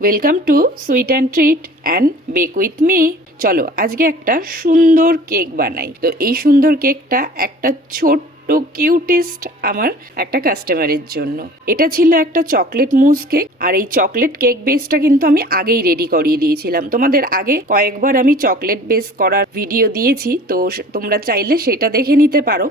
Welcome to sweet and treat and bake with me. চলো আজকে একটা সুন্দর কেক বানাই। তো এই সুন্দর কেকটা একটা ছোট্ট কিউটেস্ট আমার একটা কাস্টমারের জন্য। এটা ছিল একটা চকলেট মুজ কেক, আর এই চকলেট কেক বেসটা কিন্তু আমি আগেই রেডি করিয়ে দিয়েছিলাম। তোমাদের আগে কয়েকবার আমি চকলেট বেস করার ভিডিও দিয়েছি, তো তোমরা চাইলে সেটা দেখে নিতে পারো।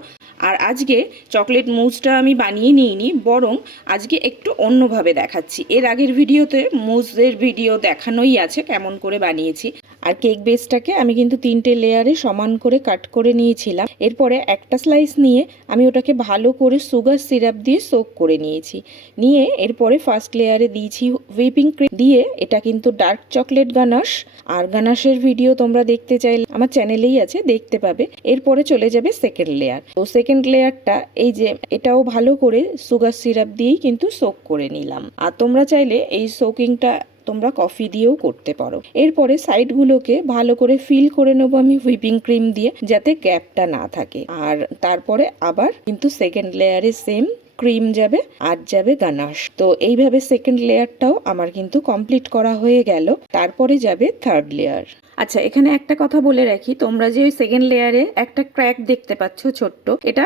আর আজকে চকলেট মুজটা আমি বানিয়ে নিইনি, বরং আজকে একটু অন্যভাবে দেখাচ্ছি। এর আগের ভিডিওতে মুজের ভিডিও দেখানোই আছে কেমন করে বানিয়েছি। আর কেক বেসটাকে আমি কিন্তু 3টে লেয়ারে সমান করে কাট করে নিয়েছিলাম। এরপরে একটা স্লাইস নিয়ে আমি ওটাকে ভালো করে সুগার সিরাপ দিয়ে সোক করে নিয়েছি। নিয়ে এরপরে ফার্স্ট লেয়ারে দিয়েছি হুইপিং ক্রিম দিয়ে। এটা কিন্তু ডার্ক চকলেট গানাশ, আর গানাশের ভিডিও তোমরা দেখতে চাইলে আমার চ্যানেলেই আছে, দেখতে পাবে। এরপরে চলে যাবে সেকেন্ড লেয়ার। তো সেকেন্ড লেয়ারটা এই যে এটাও ভালো করে সুগার সিরাপ দিয়েই কিন্তু সোক করে নিলাম। আর তোমরা চাইলে এই সোকিংটা তোমরা কফি দিয়েও করতে পারো। এরপরে সাইডগুলোকে ভালো করে ফিল করে নেবো আমি হুইপিং ক্রিম দিয়ে, যাতে গ্যাপটা না থাকে। আর তারপরে আবার কিন্তু সেকেন্ড লেয়ারে সেম ক্রিম যাবে আর যাবে গানাশ। তো এইভাবে সেকেন্ড লেয়ারটাও আমার কিন্তু কমপ্লিট করা হয়ে গেল। তারপরে যাবে থার্ড লেয়ার। আচ্ছা, এখানে একটা কথা বলে রাখি, তোমরা যে ওই সেকেন্ড লেয়ারে একটা ক্র্যাক দেখতে পাচ্ছ ছোট্ট, এটা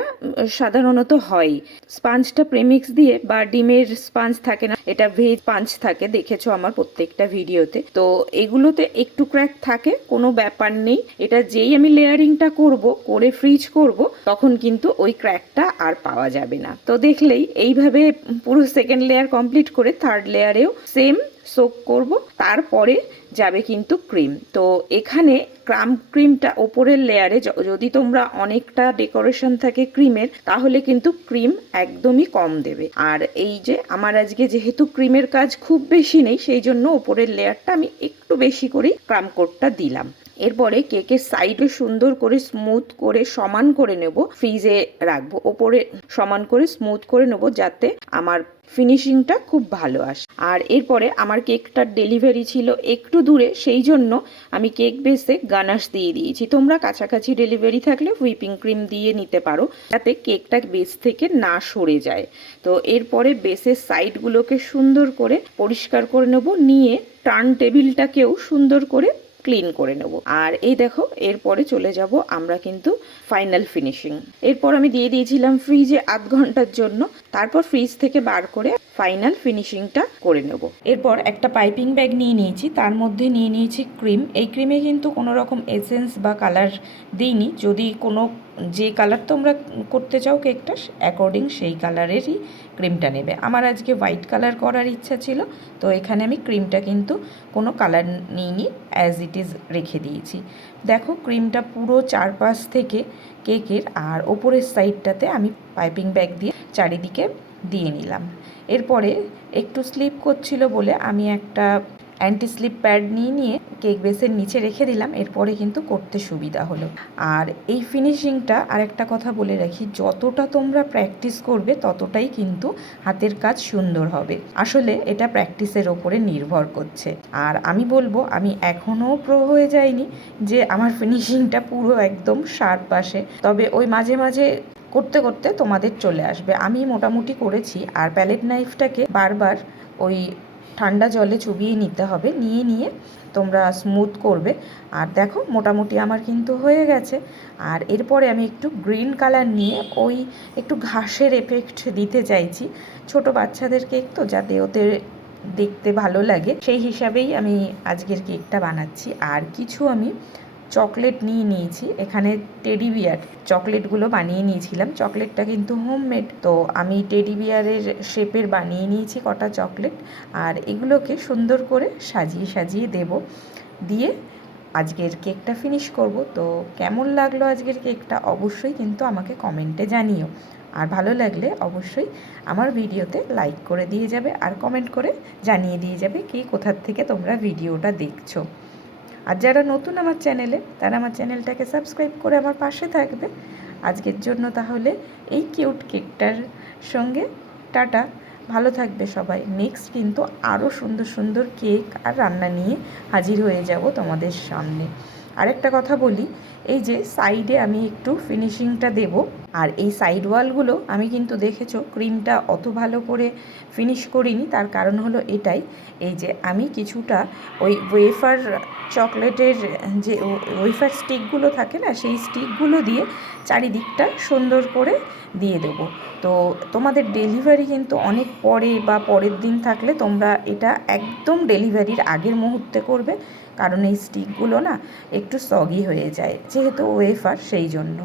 সাধারণত হয় স্পাঞ্জটা প্রেমিক্স দিয়ে, বা ডিমের স্পাঞ্জ থাকে না, এটা ভেজ স্পাঞ্জ থাকে, দেখেছো আমার প্রত্যেকটা ভিডিওতে। তো এগুলোতে একটু ক্র্যাক থাকে, কোনো ব্যাপার নেই। এটা যেই আমি লেয়ারিংটা করে ফ্রিজ করব, তখন কিন্তু ওই ক্র্যাকটা আর পাওয়া যাবে না। তো দেখলেই এইভাবে পুরো সেকেন্ড লেয়ার কমপ্লিট করে থার্ড লেয়ারেও সেম সোক করব। তারপরে যাবে কিন্তু ক্রিম। তো এখানে ক্রিমটা ওপরের লেয়ারে যদি তোমরা অনেকটা ডেকোরেশন থাকে ক্রিমের, তাহলে কিন্তু ক্রিম একদমই কম দেবে। আর এই যে আমার আজকে যেহেতু ক্রিমের কাজ খুব বেশি নেই, সেই জন্য ওপরের লেয়ারটা আমি একটু বেশি করেই ক্রাম কোটটা দিলাম। এরপরে কেকের সাইডে সুন্দর করে স্মুথ করে সমান করে নেব, ফ্রিজে রাখবো। ওপরে সমান করে স্মুথ করে নেব যাতে আমার ফিনিশিংটা খুব ভালো আসে। আর এরপরে আমার কেকটার ডেলিভারি ছিল একটু দূরে, সেই জন্য আমি কেক বেসে গানাশ দিয়ে দিয়েছি। তোমরা কাছাকাছি ডেলিভারি থাকলে হুইপিং ক্রিম দিয়ে নিতে পারো, যাতে কেকটা বেস থেকে না সরে যায়। তো এরপরে বেসের সাইডগুলোকে সুন্দর করে পরিষ্কার করে নেব, নিয়ে টার্ন টেবিলটাকেও সুন্দর করে ক্লিন করে নেব। আর এই দেখো, এরপরে চলে যাব আমরা কিন্তু ফাইনাল ফিনিশিং। এরপর আমি দিয়ে দিয়েছিলাম ফ্রিজে আধ ঘন্টার জন্য, তারপর ফ্রিজ থেকে বার করে ফাইনাল ফিনিশিংটা করে নেব। এরপর একটা পাইপিং ব্যাগ নিয়ে নিয়েছি, তার মধ্যে নিয়ে নিয়েছি ক্রিম। এই ক্রিমে কিন্তু কোনো রকম এসেন্স বা কালার দিইনি। যদি কোনো যে কালার তোমরা করতে চাও কেকটা অ্যাকর্ডিং সেই কালারেরই ক্রিমটা নেবে। আমার আজকে হোয়াইট কালার করার ইচ্ছা ছিল, তো এখানে আমি ক্রিমটা কিন্তু কোনো কালার নিইনি, অ্যাজ ইট ইজ রেখে দিয়েছি। দেখো ক্রিমটা পুরো চারপাশ থেকে কেকের আর ওপরের সাইডটাতে আমি পাইপিং ব্যাগ দিয়ে চারিদিকে দিয়ে নিলাম। এরপরে একটু স্লিপ করছিল বলে আমি একটা অ্যান্টি স্লিপ প্যাড নিয়ে কেক বেসের নিচে রেখে দিলাম। এরপরে কিন্তু করতে সুবিধা হলো। আর এই ফিনিশিংটা আরেকটা কথা বলে রাখি, যতটা তোমরা প্র্যাকটিস করবে ততটাই কিন্তু হাতের কাজ সুন্দর হবে। আসলে এটা প্র্যাকটিসের ওপরে নির্ভর করছে। আর আমি বলবো, আমি এখনও প্রো হয়ে যাইনি যে আমার ফিনিশিংটা পুরো একদম শার্প আসে, তবে ওই মাঝে মাঝে করতে করতে তোমাদের চলে আসবে। আমি মোটামুটি করেছি। আর প্যালেট নাইফটাকে বারবার ওই ঠান্ডা জলে চুবিয়ে নিতে হবে, নিয়ে তোমরা স্মুথ করবে। আর দেখো মোটামুটি আমার কিন্তু হয়ে গেছে। আর এরপরে আমি একটু গ্রিন কালার নিয়ে ওই একটু ঘাসের এফেক্ট দিতে চাইছি। ছোট বাচ্চাদের কেক তো, যাতে ওদের দেখতে ভালো লাগে, সেই হিসাবেই আমি আজকের কেকটা বানাচ্ছি। আর কিছু আমি চকলেট নিয়ে নিয়েছি। এখানে টেডি বিয়ার চকলেটগুলো বানিয়ে নিয়েছিলাম। চকলেটটা কিন্তু হোমমেড, তো আমি টেডি বিয়ারের শেপের বানিয়ে নিয়েছি কটা চকলেট। আর এগুলোকে সুন্দর করে সাজিয়ে সাজিয়ে দেব, দিয়ে আজকের কেকটা ফিনিশ করব। তো কেমন লাগলো আজকের কেকটা অবশ্যই কিন্তু আমাকে কমেন্টে জানিও। আর ভালো লাগলে অবশ্যই আমার ভিডিওতে লাইক করে দিয়ে যাবে, আর কমেন্ট করে জানিয়ে দিয়ে যাবে কি কোথার থেকে তোমরা ভিডিওটা দেখছো। আর যারা নতুন আমার চ্যানেলে, তারা আমার চ্যানেলটাকে সাবস্ক্রাইব করে আমার পাশে থাকবে। আজকের জন্য তাহলে এই কিউট কেকটার সঙ্গে টাটা, ভালো থাকবে সবাই। নেক্সট কিন্তু আরও সুন্দর সুন্দর কেক আর রান্না নিয়ে হাজির হয়ে যাব তোমাদের সামনে। আরেকটা কথা বলি, এই যে সাইডে আমি একটু ফিনিশিংটা দেব, আর এই সাইড ওয়ালগুলো আমি কিন্তু দেখেছো ক্রিমটা অত ভালো করে ফিনিশ করিনি। তার কারণ হলো এটাই, এই যে আমি কিছুটা ওই ওয়েফার চকলেটের যে ওয়েফার স্টিকগুলো থাকে না, সেই স্টিকগুলো দিয়ে চারিদিকটা সুন্দর করে দিয়ে দেবো। তো তোমাদের ডেলিভারি কিন্তু অনেক পরে বা পরের দিন থাকলে তোমরা এটা একদম ডেলিভারির আগের মুহূর্তে করবে, কারণ এই স্টিকগুলো না একটু সগি হয়ে যায় যেহেতু ওয়েফার, সেই জন্য।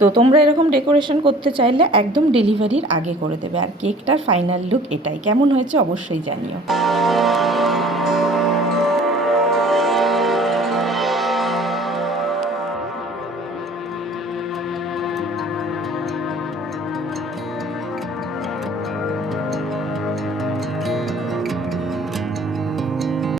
তো তোমরা এরকম ডেকোরেশন করতে চাইলে একদম ডেলিভারির আগে করে দেবে। আর কেকটার ফাইনাল লুক এটাই, কেমন হয়েছে অবশ্যই জানিও।